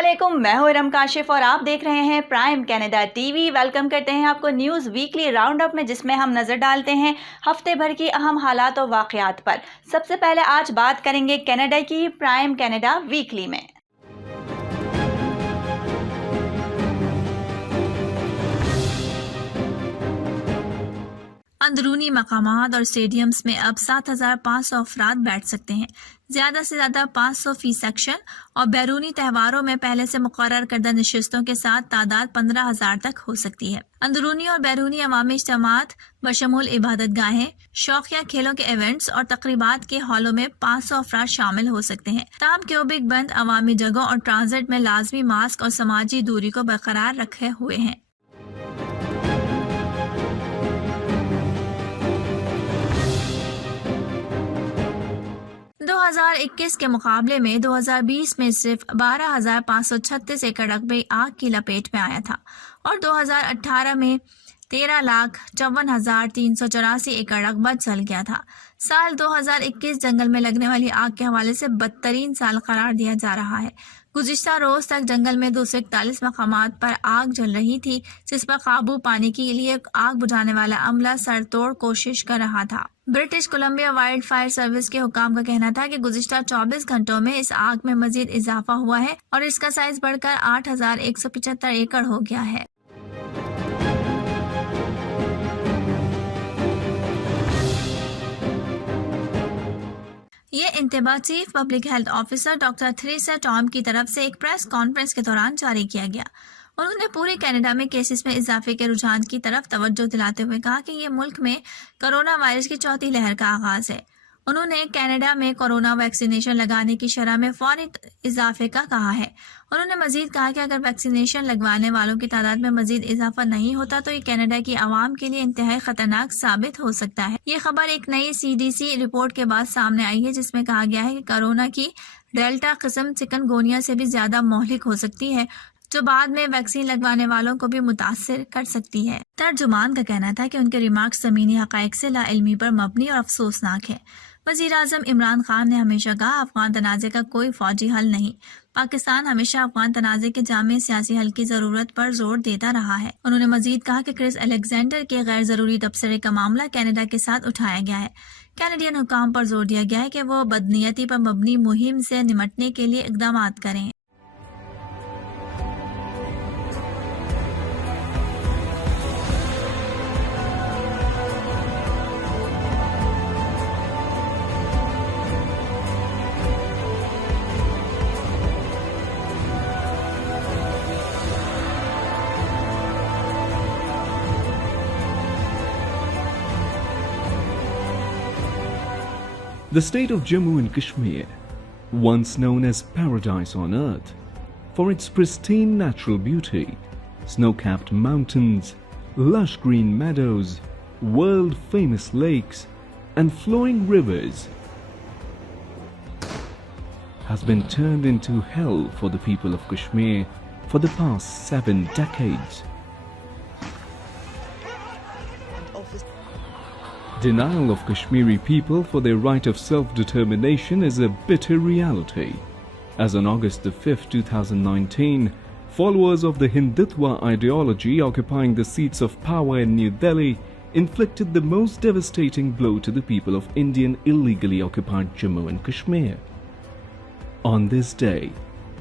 علیکم، میں ہوں ارم کاشف اور آپ دیکھ رہے ہیں prime Canada T V. Welcome کرتے ہیں آپ کو نیوز ویکلی راؤنڈ اپ میں، جس میں ہم نظر ڈالتے ہیں ہفتے بھر کی اہم حالات و واقعات پر۔ سب سے پہلے آج بات کریں گے کینیڈا کی پرائم کینیڈا ویکلی میں۔ اندرونی مقامات اور اسٹیڈیمز میں اب 7,500 افراد بیٹھ سکتے ہیں، زیادہ سے زیادہ 500 فی سیکشن، اور بیرونی تہواروں میں پہلے سے مقرر کردہ نشستوں کے ساتھ تعداد 15,000 تک ہو سکتی ہے۔ اندرونی اور بیرونی عوامی اجتماعات بشمول عبادت گاہیں، شوقیہ کھیلوں کے ایونٹس اور تقریبات کے ہالوں میں 500 افراد شامل ہو سکتے ہیں۔ تاہم کیوبک بند عوامی جگہوں اور ٹرانزٹ میں لازمی ماسک اور سماجی دوری کو برقرار رکھے ہوئے ہیں۔ 2021 کے مقابلے میں 2020 میں صرف 12,536 ایکڑ رقبے آگ کی لپیٹ میں آیا تھا، اور 2018 میں 13,54,384 ایکڑ رقبہ جل گیا تھا۔ سال 2021 جنگل میں لگنے والی آگ کے حوالے سے بدترین سال قرار دیا جا رہا ہے۔ گزشتہ روز تک جنگل میں 241 مقامات پر آگ جل رہی تھی، جس پر قابو پانے کے لیے آگ بجھانے والا عملہ سر توڑ کوشش کر رہا تھا۔ British Columbia wildfire service کے حکام کا کہنا تھا کہ گزشتہ 24 گھنٹوں میں اس آگ میں مزید اضافہ ہوا ہے اور اس کا سائز بڑھ کر 8,175 ایکڑ ہو گیا ہے۔ یہ انتباہ chief public health officer doctor Theresa Tom کی طرف سے ایک پریس کانفرنس کے دوران جاری کیا گیا۔ انہوں نے پورے کینیڈا میں کیسز میں اضافے کے رجحان کی طرف توجہ دلاتے ہوئے کہا کہ یہ ملک میں کرونا وائرس کی چوتھی لہر کا آغاز ہے۔ انہوں نے کینیڈا میں کورونا ویکسینیشن لگانے کی شرح میں فوری اضافے کا کہا ہے۔ انہوں نے مزید کہا کہ اگر ویکسینیشن لگوانے والوں کی تعداد میں مزید اضافہ نہیں ہوتا تو یہ کینیڈا کی عوام کے لیے انتہائی خطرناک ثابت ہو سکتا ہے۔ یہ خبر ایک نئی CDC رپورٹ کے بعد سامنے آئی ہے، جس میں کہا گیا ہے کہ کورونا کی ڈیلٹا قسم چکن گونیا سے بھی زیادہ مہلک ہو سکتی ہے، جو بعد میں ویکسین لگوانے والوں کو بھی متاثر کر سکتی ہے۔ ترجمان کا کہنا تھا کہ ان کے ریمارکس زمینی حقائق سے لا علمی پر مبنی اور افسوسناک ہے۔ وزیر اعظم عمران خان نے ہمیشہ کہا افغان تنازع کا کوئی فوجی حل نہیں، پاکستان ہمیشہ افغان تنازع کے جامع سیاسی حل کی ضرورت پر زور دیتا رہا ہے۔ انہوں نے مزید کہا کہ کرس الیگزینڈر کے غیر ضروری تبصرے کا معاملہ کینیڈا کے ساتھ اٹھایا گیا ہے۔ کینیڈین حکام پر زور دیا گیا ہے کہ وہ بدنیتی پر مبنی مہم سے نمٹنے کے لیے اقدامات کریں۔ The state of Jammu and Kashmir, once known as paradise on earth for its pristine natural beauty, snow-capped mountains, lush green meadows, world-famous lakes, and flowing rivers, has been turned into hell for the people of Kashmir for the past 7 decades. Denial of Kashmiri people for their right of self-determination is a bitter reality, as on August 5, 2019, followers of the Hindutva ideology occupying the seats of power in New Delhi inflicted the most devastating blow to the people of Indian illegally occupied Jammu and Kashmir. On this day,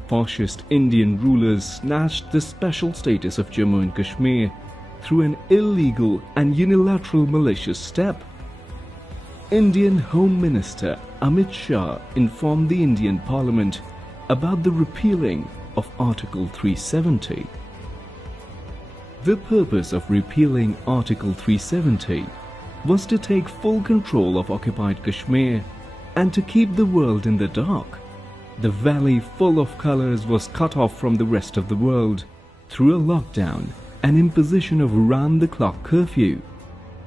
fascist Indian rulers snatched the special status of Jammu and Kashmir through an illegal and unilateral malicious step. Indian Home Minister Amit Shah informed the Indian Parliament about the repealing of Article 370. The purpose of repealing Article 370 was to take full control of occupied Kashmir and to keep the world in the dark. The valley full of colors was cut off from the rest of the world through a lockdown and imposition of round-the-clock curfew.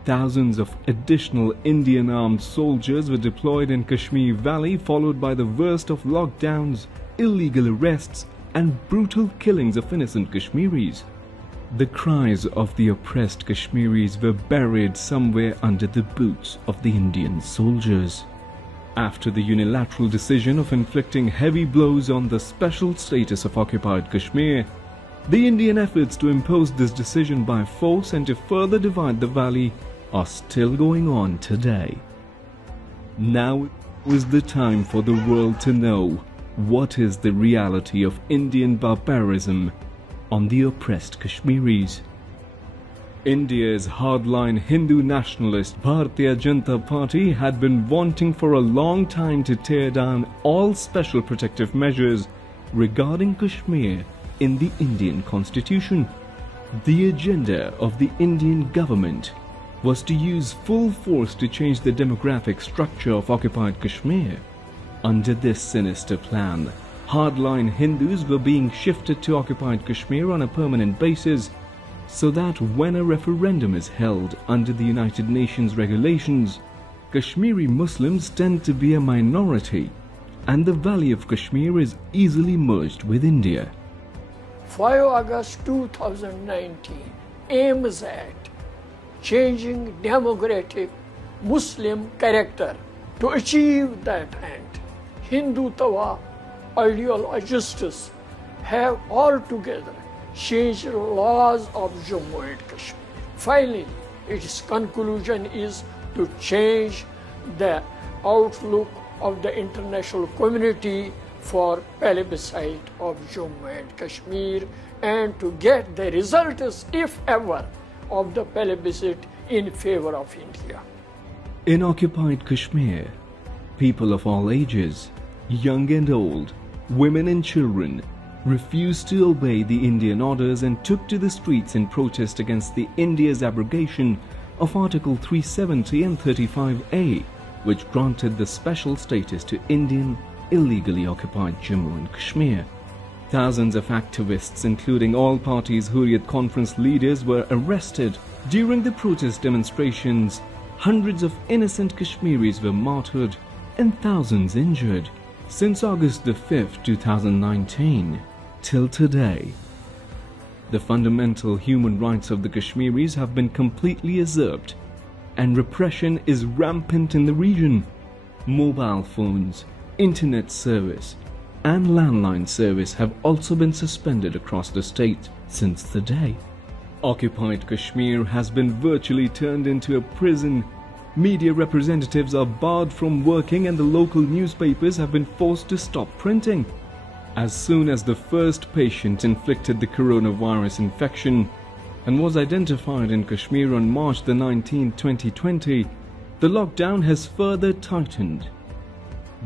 Thousands of additional Indian armed soldiers were deployed in Kashmir Valley, followed by the worst of lockdowns, illegal arrests, and brutal killings of innocent Kashmiris. The cries of the oppressed Kashmiris were buried somewhere under the boots of the Indian soldiers. After the unilateral decision of inflicting heavy blows on the special status of occupied Kashmir, the Indian efforts to impose this decision by force and to further divide the valley are still going on today. Now is the time for the world to know what is the reality of Indian barbarism on the oppressed Kashmiris. India's hardline Hindu nationalist Bharatiya Janata Party had been wanting for a long time to tear down all special protective measures regarding Kashmir in the Indian constitution. The agenda of the Indian government was to use full force to change the demographic structure of occupied Kashmir. Under this sinister plan, hardline Hindus were being shifted to occupied Kashmir on a permanent basis, so that when a referendum is held under the United Nations regulations, Kashmiri Muslims tend to be a minority, and the Valley of Kashmir is easily merged with India. 5 August 2019 aims at changing democratic Muslim character. To achieve that end, Hindutva ideologists have altogether changed laws of Jammu and Kashmir. Finally, its conclusion is to change the outlook of the international community for plebiscite of Jammu and Kashmir and to get the results, if ever, of the plebiscite in favor of India. In occupied Kashmir, people of all ages, young and old, women and children, refused to obey the Indian orders and took to the streets in protest against the India's abrogation of Article 370 and 35A, which granted the special status to Indian illegally occupied Jammu and Kashmir. Thousands of activists, including all parties' Hurriyat Conference leaders, were arrested. During the protest demonstrations, hundreds of innocent Kashmiris were martyred and thousands injured. Since August 5, 2019, till today, the fundamental human rights of the Kashmiris have been completely usurped, and repression is rampant in the region. Mobile phones, internet service, and landline service have also been suspended across the state since the day. Occupied Kashmir has been virtually turned into a prison. Media representatives are barred from working and the local newspapers have been forced to stop printing. As soon as the first patient inflicted the coronavirus infection and was identified in Kashmir on March 19, 2020, the lockdown has further tightened.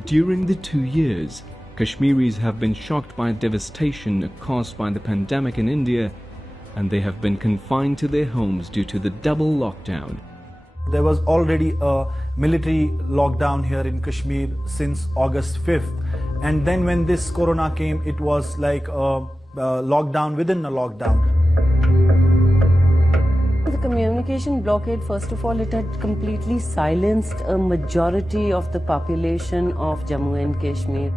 During the 2 years, Kashmiris have been shocked by devastation caused by the pandemic in India, and they have been confined to their homes due to the double lockdown. There was already a military lockdown here in Kashmir since August 5th. And then when this corona came, it was like a lockdown within a lockdown. The communication blockade, first of all, it had completely silenced a majority of the population of Jammu and Kashmir.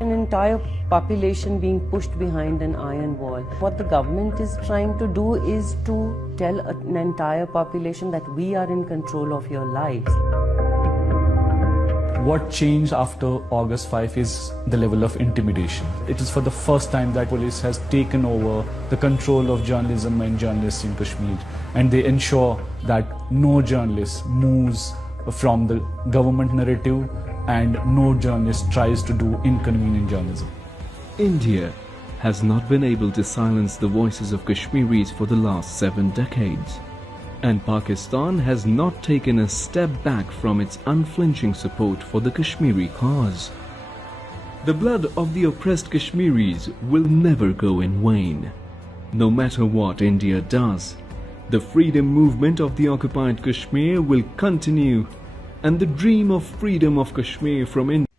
An entire population being pushed behind an iron wall. What the government is trying to do is to tell an entire population that we are in control of your lives. What changed after August 5 is the level of intimidation. It is for the first time that police has taken over the control of journalism and journalists in Kashmir, and they ensure that no journalist moves from the government narrative and no journalist tries to do inconvenient journalism. India has not been able to silence the voices of Kashmiris for the last 7 decades. And Pakistan has not taken a step back from its unflinching support for the Kashmiri cause. The blood of the oppressed Kashmiris will never go in vain. No matter what India does, the freedom movement of the occupied Kashmir will continue, and the dream of freedom of Kashmir from India.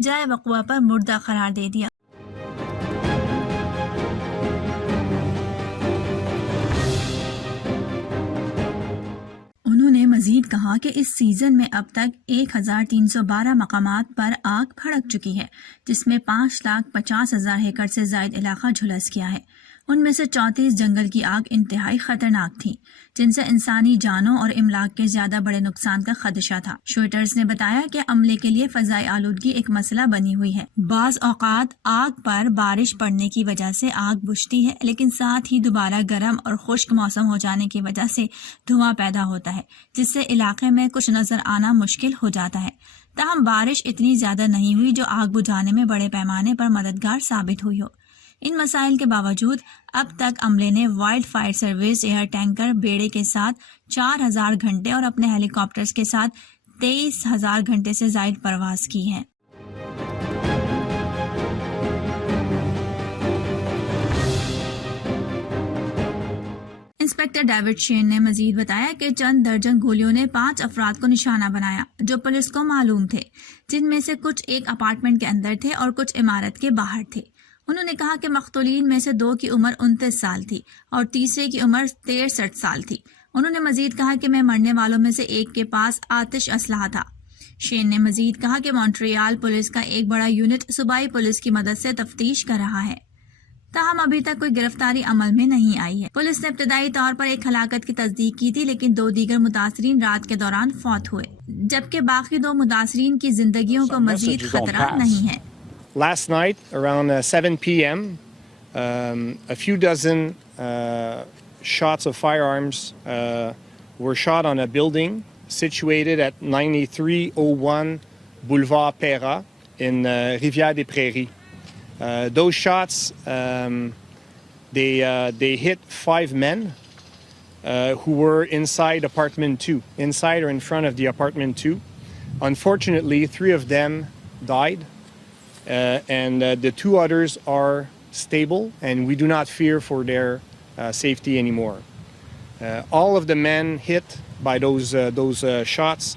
جائے وقوع پر مردہ قرار دے دیا۔ انہوں نے مزید کہا کہ اس سیزن میں اب تک 1312 مقامات پر آگ بھڑک چکی ہے، جس میں 5,50,000 ایکڑ سے زائد علاقہ جھلس گیا ہے۔ ان میں سے 34 جنگل کی آگ انتہائی خطرناک تھی، جن سے انسانی جانوں اور املاک کے زیادہ بڑے نقصان کا خدشہ تھا۔ شوٹرز نے بتایا کہ عملے کے لیے فضائی آلودگی ایک مسئلہ بنی ہوئی ہے۔ بعض اوقات آگ پر بارش پڑنے کی وجہ سے آگ بجھتی ہے، لیکن ساتھ ہی دوبارہ گرم اور خشک موسم ہو جانے کی وجہ سے دھواں پیدا ہوتا ہے، جس سے علاقے میں کچھ نظر آنا مشکل ہو جاتا ہے۔ تاہم بارش اتنی زیادہ نہیں ہوئی جو آگ بجھانے میں بڑے پیمانے پر مددگار ثابت ہوئی ہو۔ ان مسائل کے باوجود اب تک عملے نے wildfire service air tanker بیڑے کے ساتھ 4,000 گھنٹے اور اپنے ہیلی کاپٹرز کے ساتھ 23,000 گھنٹے سے زائد پرواز کی ہے۔ انسپکٹر ڈیوڈ شین نے مزید بتایا کہ چند درجن گولیوں نے 5 افراد کو نشانہ بنایا جو پولیس کو معلوم تھے، جن میں سے کچھ ایک اپارٹمنٹ کے اندر تھے اور کچھ عمارت کے باہر تھے۔ انہوں نے کہا کہ مقتولین میں سے 2 کی عمر 29 سال تھی اور تیسرے کی عمر 63 سال تھی۔ انہوں نے مزید کہا کہ مرنے والوں میں سے ایک کے پاس آتش اسلحہ تھا۔ شین نے مزید کہا کہ مونٹریال پولیس کا ایک بڑا یونٹ صوبائی پولیس کی مدد سے تفتیش کر رہا ہے، تاہم ابھی تک کوئی گرفتاری عمل میں نہیں آئی ہے۔ پولیس نے ابتدائی طور پر ایک ہلاکت کی تصدیق کی تھی، لیکن 2 دیگر متاثرین رات کے دوران فوت ہوئے، جبکہ باقی 2 متاثرین کی زندگیوں کو مزید خطرہ نہیں ہے۔ Last night, around 7 p.m., a few dozen shots of firearms were shot on a building situated at 9301 Boulevard Pera in Rivière-des-Prairies. Those shots, they hit 5 men who were inside apartment 2, inside or in front of the apartment 2. Unfortunately, 3 of them died. And the 2 others are stable, and we do not fear for their safety anymore. All of the men hit by those shots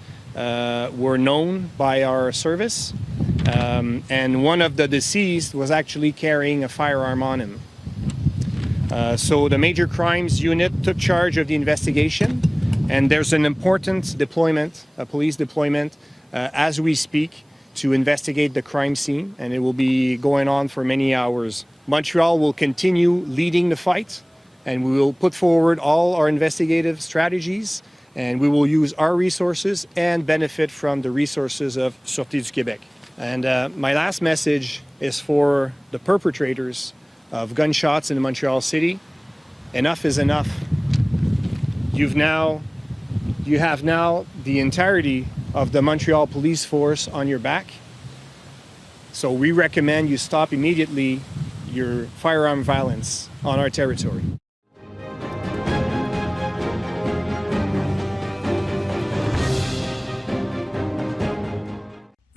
were known by our service, and one of the deceased was actually carrying a firearm on him. So the Major Crimes Unit took charge of the investigation, and there's an important deployment, a police deployment, as we speak, to investigate the crime scene, and it will be going on for many hours. Montreal will continue leading the fight, and we will put forward all our investigative strategies, and we will use our resources and benefit from the resources of Sûreté du Québec. And my last message is for the perpetrators of gunshots in Montreal City. Enough is enough. You have now the entirety of the Montreal police force on your back. So we recommend you stop immediately your firearm violence on our territory.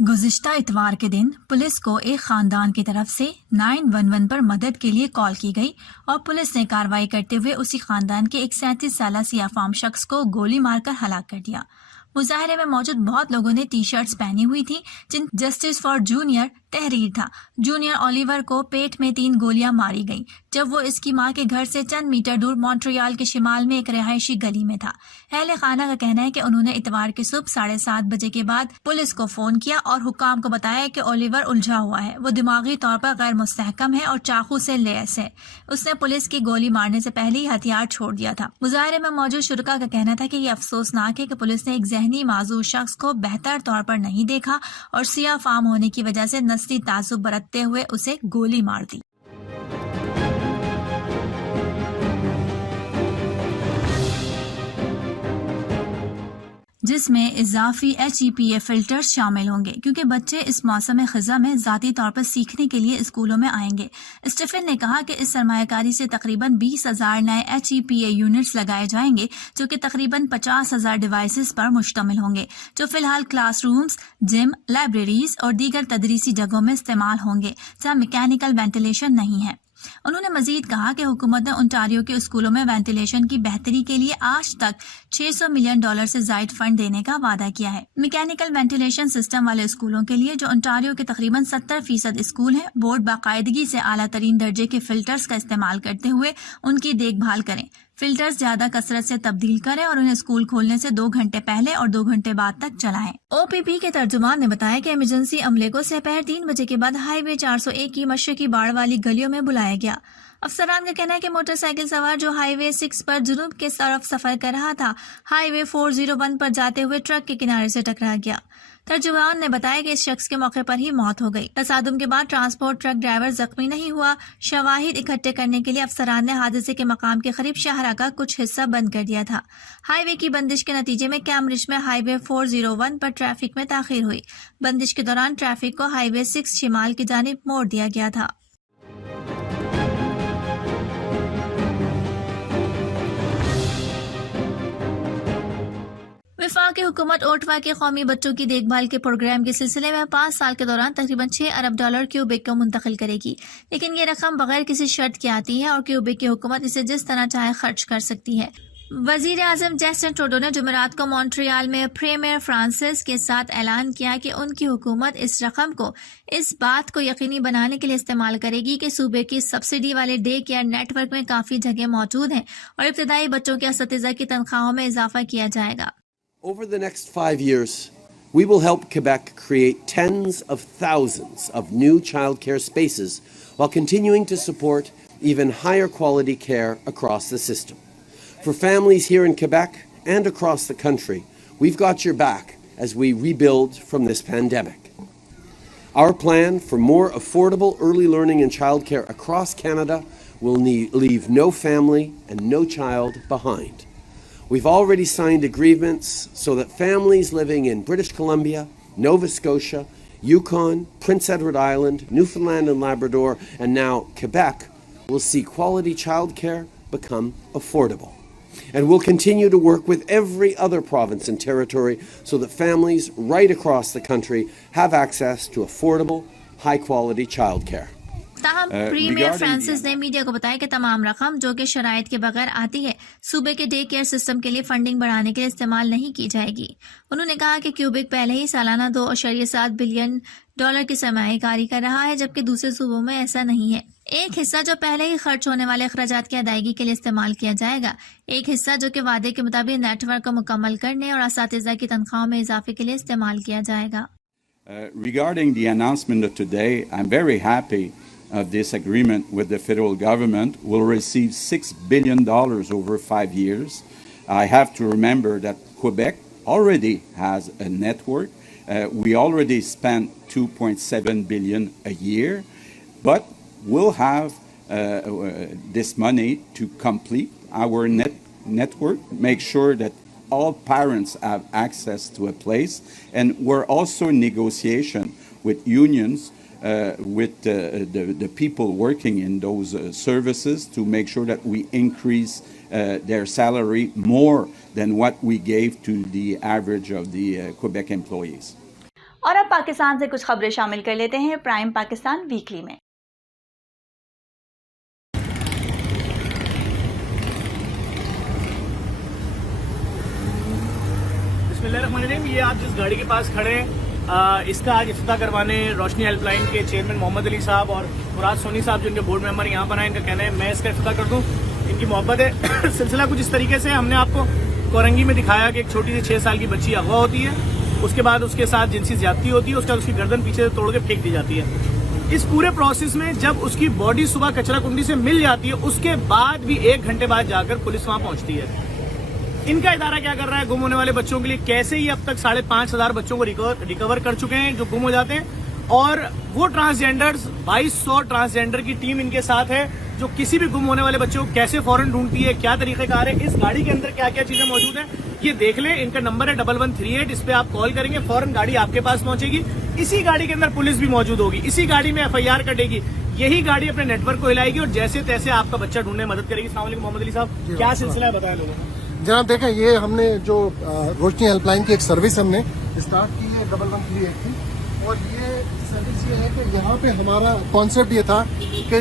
گزشتہ اتوار کے دن police کو ایک خاندان کی طرف سے 911 پر مدد کے لیے کال کی گئی اور پولیس نے کارروائی کرتے ہوئے اسی خاندان کے ایک 37 سالہ سیاہ فام شخص کو گولی مار کر ہلاک کر دیا۔ مظاہرے میں موجود بہت لوگوں نے ٹی شرٹس پہنی ہوئی تھی جن جسٹس فار جونیئر تحریر تھا۔ جونیئر اولیور کو پیٹ میں 3 گولیاں ماری گئیں جب وہ اس کی ماں کے گھر سے چند میٹر دور مونٹریال کے شمال میں ایک رہائشی گلی میں تھا۔ اہل خانہ کا کہنا ہے کہ انہوں نے اتوار کی صبح 7:30 بجے کے بعد پولیس کو فون کیا اور حکام کو بتایا کہ اولیور الجھا ہوا ہے، وہ دماغی طور پر غیر مستحکم ہے اور چاقو سے لیس ہے۔ اس نے پولیس کی گولی مارنے سے پہلے ہی ہتھیار چھوڑ دیا تھا۔ مظاہرے میں موجود شرکاء کا کہنا تھا کہ یہ افسوسناک ہے کہ پولیس نے ایک ذہنی معذور شخص کو بہتر طور پر نہیں دیکھا اور سیاہ فام ہونے کی وجہ سے نسلی تعصب برتتے ہوئے اسے گولی مار دی۔ جس میں اضافی HEPA فلٹرز شامل ہوں گے کیونکہ بچے اس موسم خزاں میں ذاتی طور پر سیکھنے کے لیے اسکولوں میں آئیں گے۔ اسٹیفن نے کہا کہ اس سرمایہ کاری سے تقریباً 20,000 نئے HEPA یونٹس لگائے جائیں گے جو کہ تقریباً 50,000 ڈیوائسز پر مشتمل ہوں گے جو فی الحال کلاس رومز، جم، لائبریریز اور دیگر تدریسی جگہوں میں استعمال ہوں گے جہاں میکینیکل وینٹیلیشن نہیں ہے۔ انہوں نے مزید کہا کہ حکومت نے انٹاریو کے اسکولوں میں وینٹیلیشن کی بہتری کے لیے آج تک $600 ملین سے زائد فنڈ دینے کا وعدہ کیا ہے. میکینیکل وینٹیلیشن سسٹم والے اسکولوں کے لیے جو انٹاریو کے تقریباً 70% اسکول ہیں، بورڈ باقاعدگی سے اعلیٰ ترین درجے کے فلٹرز کا استعمال کرتے ہوئے ان کی دیکھ بھال کریں. فلٹرز زیادہ کثرت سے تبدیل کریں اور انہیں اسکول کھولنے سے 2 گھنٹے پہلے اور 2 گھنٹے بعد تک چلائیں. OPP کے ترجمان نے بتایا کہ ایمرجنسی عملے کو سپہر 3 بجے کے بعد ہائی وے 401 کی مشرقی باڑ والی گلیوں میں بلایا گیا. افسران کا کہنا ہے کہ موٹر سائیکل سوار جو ہائی وے 6 پر جنوب کے طرف سفر کر رہا تھا، ہائی وے 401 پر جاتے ہوئے ٹرک کے کنارے سے ٹکرا گیا. ترجمان نے بتایا کہ اس شخص کے موقع پر ہی موت ہو گئی. تصادم کے بعد ٹرانسپورٹ ٹرک ڈرائیور زخمی نہیں ہوا. شواہد اکٹھے کرنے کے لیے افسران نے حادثے کے مقام کے قریب شاہراہ کا کچھ حصہ بند کر دیا تھا. ہائی وے کی بندش کے نتیجے میں کیمبرج میں ہائی وے 401 پر ٹریفک میں تاخیر ہوئی. بندش کے دوران ٹریفک کو ہائی وے 6 شمال کی جانب موڑ دیا گیا تھا. وفاقی حکومت اوٹوا کے قومی بچوں کی دیکھ بھال کے پروگرام کے سلسلے میں 5 سال کے دوران تقریباً $6 ارب کیوبیک کو منتقل کرے گی، لیکن یہ رقم بغیر کسی شرط کے آتی ہے اور کیوبیک کی حکومت اسے جس طرح چاہے خرچ کر سکتی ہے. وزیر اعظم جسٹن ٹروڈو نے جمعرات کو مونٹریال میں پریمیئر فرانسس کے ساتھ اعلان کیا کہ ان کی حکومت اس رقم کو اس بات کو یقینی بنانے کے لیے استعمال کرے گی کہ صوبے کی سبسڈی والے ڈے کیئر نیٹ ورک میں کافی جگہ موجود ہیں اور ابتدائی بچوں کے اساتذہ کی تنخواہوں میں اضافہ کیا جائے گا. Over the next 5 years, we will help Quebec create tens of thousands of new childcare spaces while continuing to support even higher quality care across the system. For families here in Quebec and across the country, we've got your back as we rebuild from this pandemic. Our plan for more affordable early learning and childcare across Canada will leave no family and no child behind. We've already signed agreements so that families living in British Columbia, Nova Scotia, Yukon, Prince Edward Island, Newfoundland and Labrador, and now Quebec will see quality childcare become affordable. And we'll continue to work with every other province and territory so that families right across the country have access to affordable, high-quality childcare. تاہم premiere Francis نے media کو بتایا کہ تمام رقم جو کہ شرائط کے بغیر آتی ہے صوبے کے ڈے کیئر سسٹم کے لیے فنڈنگ بڑھانے کے لیے استعمال نہیں کی جائے گی. انہوں نے کہا کہ کیوبیک پہلے ہی سالانہ $2.7 بلین کی سرمایہ کاری کر رہا ہے جبکہ دوسرے صوبوں میں ایسا نہیں ہے. ایک حصہ جو پہلے ہی خرچ ہونے والے اخراجات کی ادائیگی کے لیے استعمال کیا جائے گا، ایک حصہ جو کہ وعدے کے مطابق نیٹ ورک کو مکمل کرنے اور اساتذہ کی تنخواہوں میں اضافے کے لیے استعمال کیا جائے گا. Regarding the announcement of today, I'm very happy of this agreement with the federal government. Will receive $6 billion over 5 years. I have to remember that Quebec already has a network. We already spent $2.7 billion a year, but we'll have this money to complete our network, make sure that all parents have access to a place, and we're also in negotiation with unions, with the people working in those services to make sure that we increase their salary more than what we gave to the average of the Quebec employees. اور اب پاکستان سے کچھ خبریں شامل کر لیتے ہیں prime Pakistan weekly میں. بسم اللہ الرحمن الرحیم. یہ آپ جس گاڑی کے پاس کھڑے ہیں اس کا آج افتتاح کروانے روشنی ہیلپ لائن کے چیئرمین محمد علی صاحب اور مراد سونی صاحب جو ان کے بورڈ ممبر یہاں پر آئے، ان کا کہنا ہے میں اس کا افتتاح کر دوں. ان کی محبت ہے. سلسلہ کچھ اس طریقے سے ہم نے آپ کو کورنگی میں دکھایا کہ ایک چھوٹی سی 6 سال کی بچی اغوا ہوتی ہے، اس کے بعد اس کے ساتھ جنسی زیادتی ہوتی ہے، اس کے بعد اس کی گردن پیچھے سے توڑ کے پھینک دی جاتی ہے. اس پورے پروسیس میں جب اس کی باڈی صبح کچرا کنڈی سے مل جاتی ہے اس کے بعد بھی 1 گھنٹے بعد جا کر پولیس وہاں پہنچتی ہے. ان کا ادارہ کیا کر رہا ہے گم ہونے والے بچوں کے لیے؟ کیسے ہی اب تک 5,500 بچوں کو ریکور کر چکے ہیں جو گم ہو جاتے ہیں، اور وہ ٹرانسجینڈرز 2200 ٹرانسجینڈر کی ٹیم ان کے ساتھ ہے جو کسی بھی گم ہونے والے بچوں کو کیسے فوراً ڈھونڈتی ہے، کیا طریقہ کار ہے، اس گاڑی کے اندر کیا کیا چیزیں موجود ہیں یہ دیکھ لیں. ان کا نمبر ہے 1138. اس پہ آپ کال کریں گے فوراً گاڑی آپ کے پاس پہنچے گی. اسی گاڑی کے اندر پولیس بھی موجود ہوگی، اسی گاڑی میں FIR کٹے گی، یہی گاڑی اپنے نیٹ ورک کو ہلائے گی اور جیسے تیسے آپ کا بچہ ڈھونڈنے میں مدد کرے گی. السلام علیکم محمد علی صاحب، کیا سلسلہ ہے بتائیں لوگوں کو. جناب دیکھیں، یہ ہم نے جو روشنی ہیلپ لائن کی ایک سروس ہم نے اسٹارٹ کی ہے 1138 کی، اور یہ سروس یہ ہے کہ یہاں پہ ہمارا کانسیپٹ یہ تھا کہ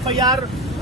FIR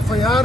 FIR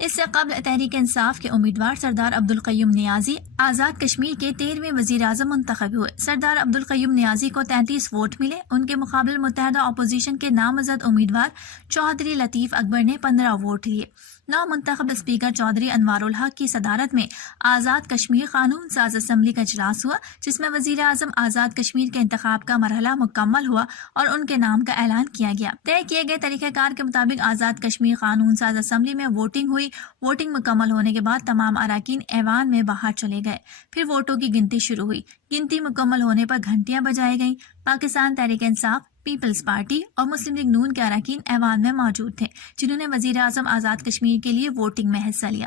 اس سے قبل تحریک انصاف کے امیدوار سردار عبدالقیوم نیازی آزاد کشمیر کے 13ویں وزیر اعظم منتخب ہوئے. سردار عبدالقیوم نیازی کو 33 ووٹ ملے. ان کے مقابل متحدہ اپوزیشن کے نامزد امیدوار چودھری لطیف اکبر نے 15 ووٹ لیے. نو منتخب اسپیکر چودھری انوار الحق کی صدارت میں آزاد کشمیر قانون ساز اسمبلی کا اجلاس ہوا، جس میں وزیر اعظم آزاد کشمیر کے انتخاب کا مرحلہ مکمل ہوا اور ان کے نام کا اعلان کیا گیا. طے کیے گئے طریقہ کار کے مطابق آزاد کشمیر قانون ساز اسمبلی میں ووٹنگ ہوئی. ووٹنگ مکمل ہونے کے بعد تمام اراکین ایوان میں باہر چلے گئے. پھر ووٹوں کی گنتی شروع ہوئی. گنتی مکمل ہونے پر گھنٹیاں بجائی گئیں. پاکستان تحریک انصاف، پیپلز پارٹی اور مسلم لیگ نون کے اراکین ایوان میں موجود تھے، جنہوں نے وزیر اعظم آزاد کشمیر کے لیے ووٹنگ میں حصہ لیا.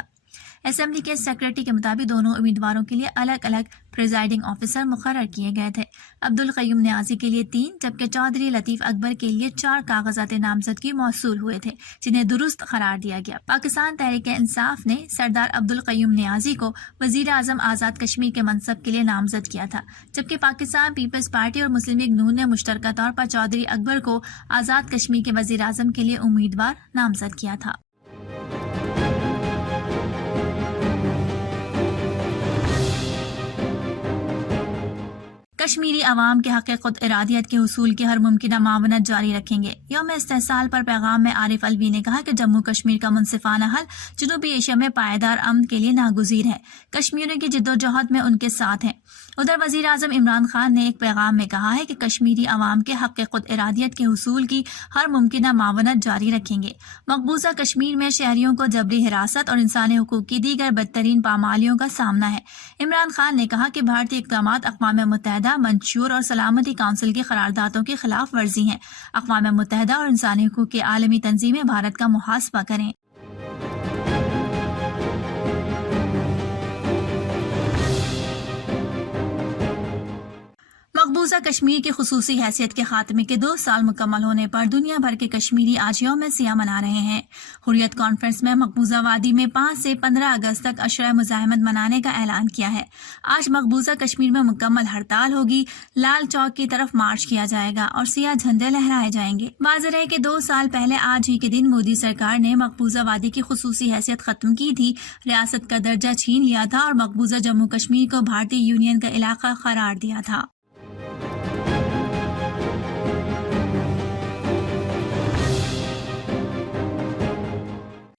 اسمبلی کے سیکریٹری کے مطابق دونوں امیدواروں کے لیے الگ الگ پریزائڈنگ آفیسر مقرر کیے گئے تھے. عبدالقیوم نیازی کے لیے 3 جبکہ چودھری لطیف اکبر کے لیے 4 کاغذات نامزدگی موصول ہوئے تھے، جنہیں درست قرار دیا گیا. پاکستان تحریک انصاف نے سردار عبدالقیوم نیازی کو وزیر اعظم آزاد کشمیر کے منصب کے لیے نامزد کیا تھا، جبکہ پاکستان پیپلز پارٹی اور مسلم لیگ نون نے مشترکہ طور پر چودھری اکبر کو آزاد کشمیر کے وزیر اعظم کے لیے امیدوار نامزد کیا تھا. کشمیری عوام کے حق خود ارادیت کے حصول کی ہر ممکنہ معاونت جاری رکھیں گے. یوم استحصال پر پیغام میں عارف الوی نے کہا کہ جموں کشمیر کا منصفانہ حل جنوبی ایشیا میں پائیدار امن کے لیے ناگزیر ہے. کشمیریوں کی جدوجہد میں ان کے ساتھ ہیں. ادھر وزیر اعظم عمران خان نے ایک پیغام میں کہا ہے کہ کشمیری عوام کے حق خود ارادیت کے حصول کی ہر ممکنہ معاونت جاری رکھیں گے. مقبوضہ کشمیر میں شہریوں کو جبری حراست اور انسانی حقوق کی دیگر بدترین پامالیوں کا سامنا ہے. عمران خان نے کہا کہ بھارتی اقدامات اقوام متحدہ، منشور اور سلامتی کونسل کی قراردادوں کی خلاف ورزی ہیں. اقوام متحدہ اور انسانی حقوق کی عالمی تنظیمیں بھارت کا محاسبہ کریں. مقبوضہ کشمیر کی خصوصی حیثیت کے خاتمے کے 2 سال مکمل ہونے پر دنیا بھر کے کشمیری آج یوم سیاہ منا رہے ہیں. حریت کانفرنس میں مقبوضہ وادی میں 5 سے 15 اگست تک عشرہ مزاحمت منانے کا اعلان کیا ہے. آج مقبوضہ کشمیر میں مکمل ہڑتال ہوگی. لال چوک کی طرف مارچ کیا جائے گا اور سیاہ جھنڈے لہرائے جائیں گے. واضح ہے کہ 2 سال پہلے آج ہی کے دن مودی سرکار نے مقبوضہ وادی کی خصوصی حیثیت ختم کی تھی، ریاست کا درجہ چھین لیا تھا اور مقبوضہ جموں کشمیر کو بھارتی یونین کا علاقہ قرار دیا تھا.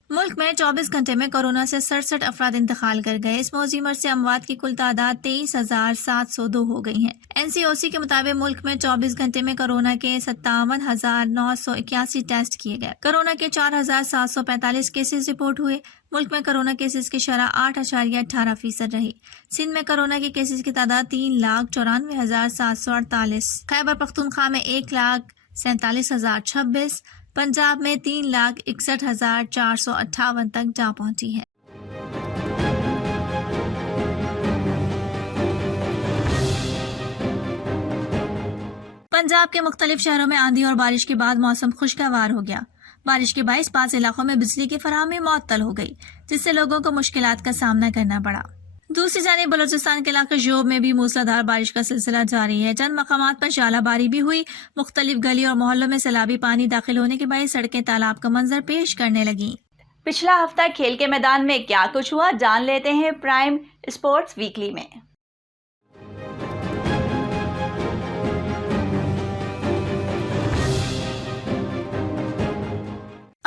ملک میں 24 گھنٹے میں کورونا سے 67 افراد انتقال کر گئے. اس موذی مرض سے اموات کی کل تعداد 23,702 ہو گئی ہے. NCOC کے مطابق ملک میں 24 گھنٹے میں کورونا کے 57,981 ٹیسٹ کیے گئے. کورونا کے 4,745 کیسز رپورٹ ہوئے. ملک میں کورونا کیسز کی شرح 8.18% رہی. سندھ میں کورونا کے کیسز کی تعداد 3,94,748. خیبر پختونخوا میں 1,47,026. پنجاب میں 3,61,458 تک جا پہنچی ہے. پنجاب کے مختلف شہروں میں آندھی اور بارش کے بعد موسم خوشگوار ہو گیا. بارش کے باعث بعض علاقوں میں بجلی کی فراہمی معطل ہو گئی، جس سے لوگوں کو مشکلات کا سامنا کرنا پڑا. دوسری جانب بلوچستان کے علاقے جوب میں بھی موسلادھار بارش کا سلسلہ جاری ہے. چند مقامات پر ژالہ باری بھی ہوئی. مختلف گلی اور محلوں میں سیلابی پانی داخل ہونے کے باعث سڑکیں تالاب کا منظر پیش کرنے لگیں. پچھلا ہفتہ کھیل کے میدان میں کیا کچھ ہوا جان لیتے ہیں پرائم اسپورٹس ویکلی میں.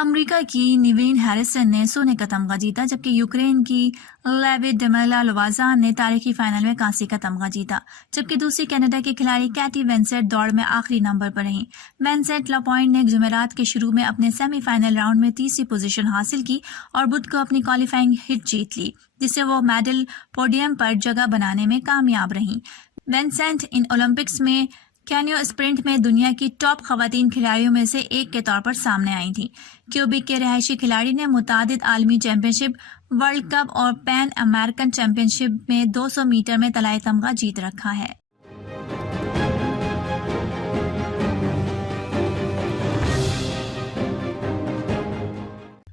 امریکہ کی نیوین ہیریسن نے سونے کا تمغہ جیتا، جبکہ یوکرین کی لیوی ڈیمیلا لوازان نے تاریخی فائنل میں کانسی کا تمغہ جیتا. جبکہ دوسری کینیڈا کی کھلاڑی کیٹی وینسیٹ دوڑ میں آخری نمبر پر رہیں. وینسیٹ لاپوائنٹ نے جمعرات کے شروع میں اپنے سیمی فائنل راؤنڈ میں تیسری پوزیشن حاصل کی اور بدھ کو اپنی کوالیفائنگ ہٹ جیت لی، جس سے وہ میڈل پوڈیم پر جگہ بنانے میں کامیاب رہیں. وینسیٹ ان اولمپکس میں کینیو اسپرنٹ میں دنیا کی ٹاپ خواتین کھلاڑیوں میں سے ایک کے طور پر سامنے آئی تھیں. کیوبیک کے رہائشی کھلاڑی نے متعدد عالمی چیمپئن شپ، ورلڈ کپ اور پین امریکن چیمپئن شپ میں 200 میٹر میں طلائی تمغہ جیت رکھا ہے.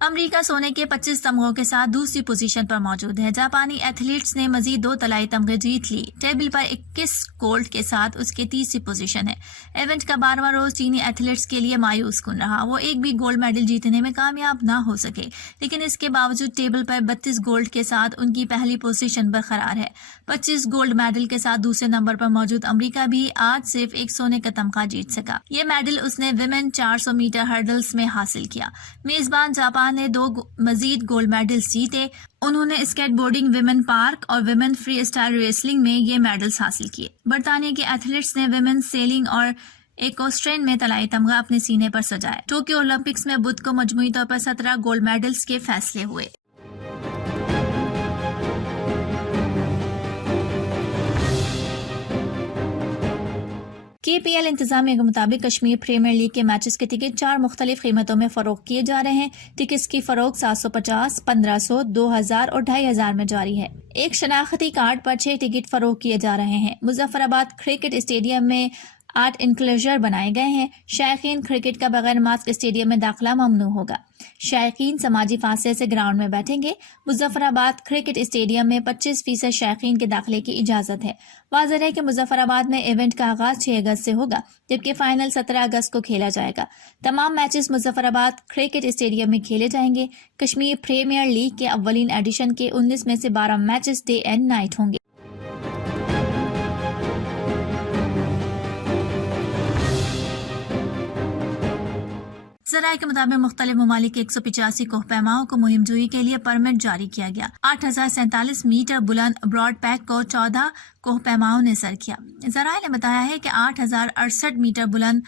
امریکہ سونے کے 25 تمغوں کے ساتھ دوسری پوزیشن پر موجود ہے. جاپانی ایتھلیٹس نے مزید 2 طلائی تمغے جیت لی. ٹیبل پر 21 گولڈ کے ساتھ اس کی تیسری پوزیشن ہے. ایونٹ کا 12واں روز چینی ایتھلیٹس کے لیے مایوس کن رہا. وہ ایک بھی گولڈ میڈل جیتنے میں کامیاب نہ ہو سکے، لیکن اس کے باوجود ٹیبل پر 32 گولڈ کے ساتھ ان کی پہلی پوزیشن برقرار ہے. 25 گولڈ میڈل کے ساتھ دوسرے نمبر پر موجود امریکہ بھی آج صرف ایک سونے کا تمغہ جیت سکا. یہ میڈل اس نے ویمن 400 میٹر ہرڈلز میں حاصل کیا. میزبان جاپان نے 2 مزید گولڈ میڈلز جیتے. انہوں نے اسکیٹ بورڈنگ، ویمن پارک اور ویمن فری اسٹائل ریسلنگ میں یہ میڈلز حاصل کیے. برطانیہ کے ایتھلیٹس نے ویمن سیلنگ اور ایکوسٹرین میں طلائی تمغہ اپنے سینے پر سجائے. ٹوکیو اولمپکس میں بدھ کو مجموعی طور پر 17 گولڈ میڈلز کے فیصلے ہوئے. KPL انتظامیہ کے مطابق کشمیر پریمیئر لیگ کے میچز کے ٹکٹ 4 مختلف قیمتوں میں فروخت کیے جا رہے ہیں. ٹکٹس کی فروخت 750, 1500, 2000 اور 2500 میں جاری ہے. ایک شناختی کارڈ پر 6 ٹکٹ فروخت کیے جا رہے ہیں. مظفر آباد کرکٹ اسٹیڈیم میں 8 انکلوژر بنائے گئے ہیں. شائقین کرکٹ کا بغیر ماسک اسٹیڈیم میں داخلہ ممنوع ہوگا. شائقین سماجی فاصلے سے گراؤنڈ میں بیٹھیں گے. مظفر آباد کرکٹ اسٹیڈیم میں 25% شائقین کے داخلے کی اجازت ہے. واضح ہے کہ مظفر آباد میں ایونٹ کا آغاز 6 اگست سے ہوگا، جبکہ فائنل 17 اگست کو کھیلا جائے گا. تمام میچز مظفر آباد کرکٹ اسٹیڈیم میں کھیلے جائیں گے. کشمیر پریمیئر لیگ کے اولین ایڈیشن کے 19 میں سے 12 میچز ڈے اینڈ نائٹ ہوں گے. ذرائع کے مطابق مختلف ممالک کے 185 کوہ پیماؤں کو مہم جوئی کے لیے پرمٹ جاری کیا گیا. 8047 میٹر بلند براڈ پیک کو 14 کوہ پیماؤں نے سر کیا. ذرائع نے بتایا ہے کہ 8068 میٹر بلند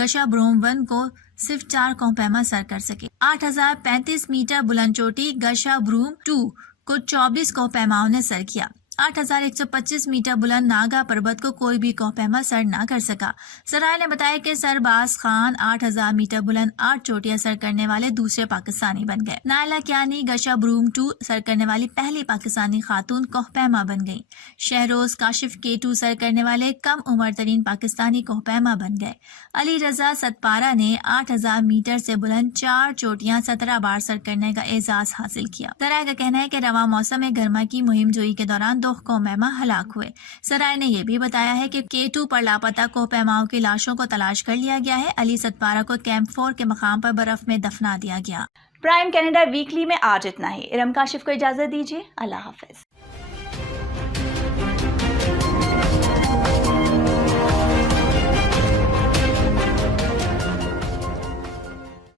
گشا بروم 1 کو صرف 4 کوہ پیما سر کر سکے. 8035 میٹر بلند چوٹی گشا بروم 2 کو 24 کوہ پیماؤں نے سر کیا. 8125 میٹر بلند ناگا پربت کو کوئی بھی کوہ پیما سر نہ کر سکا. ذرائع نے بتایا کہ سرباز خان 8000 میٹر بلند 8 چوٹیاں سر کرنے والے دوسرے پاکستانی بن گئے. نائلہ کیانی گشا بروم 2 سر کرنے والی پہلی پاکستانی خاتون کوہ پیما بن گئی. شہروز کاشف K2 سر کرنے والے کم عمر ترین پاکستانی کوہ پیما بن گئے. علی رضا ستپارہ نے 8000 میٹر سے بلند 4 چوٹیاں 17 بار سر کرنے کا اعزاز حاصل کیا. ذرائع کا کہنا ہے کہ رواں موسم گرما کی مہم جوئی کے دوران 2 کوہ پیما ہلاک ہوئے. ذرائع نے یہ بھی بتایا ہے کہ K2 پر لاپتہ کوہ پیماؤں کی لاشوں کو تلاش کر لیا گیا ہے. علی ستپارہ کو کیمپ 4 کے مقام پر برف میں دفنا دیا گیا. پرائم کینیڈا ویکلی میں آج اتنا ہی. ارم کاشف کو اجازت دیجیے. اللہ حافظ.